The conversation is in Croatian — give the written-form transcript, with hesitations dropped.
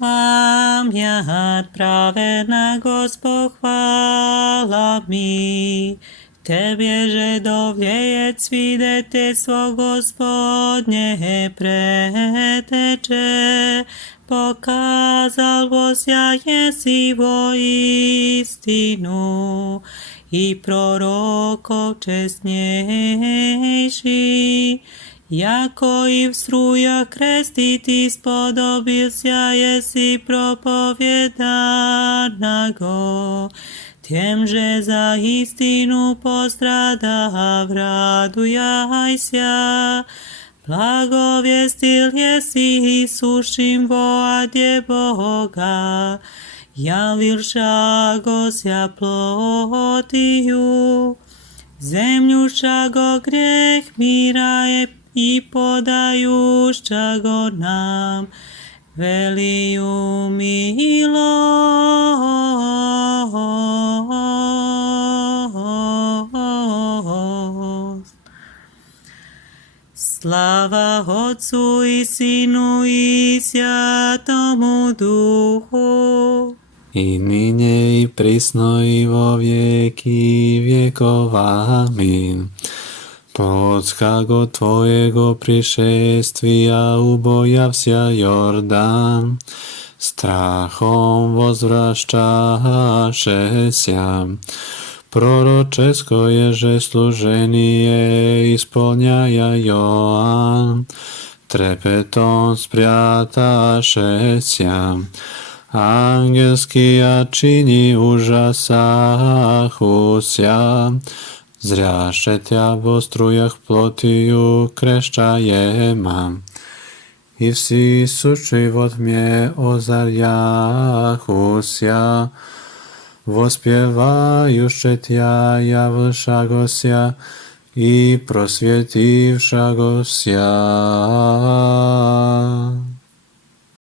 Pamiat pravedna Gospod, hvala mi. Tebje že dovljeje svidetstvo Gospodnje preteče, pokazal vosjaje sivo istinu i prorokov čestnejši. Jako i v strujah krestiti spodobil jesi propovjedanego, tjem že za istinu postrada radujajся. Blagovjestil jesi Isušim voadje Boga, javilša gosja plotiju. Zemljuša go grijeh mira je i podajušća go nam veliju milost. Slava Otcu i Sinu i Svjatomu Duhu, i ninje i prisno i vo vijeki vjekov. Amin. Podskago tvojego prišestvija ubojavся Jordan, strahom vozvrašćašesja. Proročesko je že služenije ispolnjaja Joan, trepetom sprijatašesja. Angelski čini užasahusja, zrjaše tja vo strujah plotiju krešćajema. I vsi su život mje ozarjahusja, vospjevajuše tja javlšagosja i prosvjetivšagosja.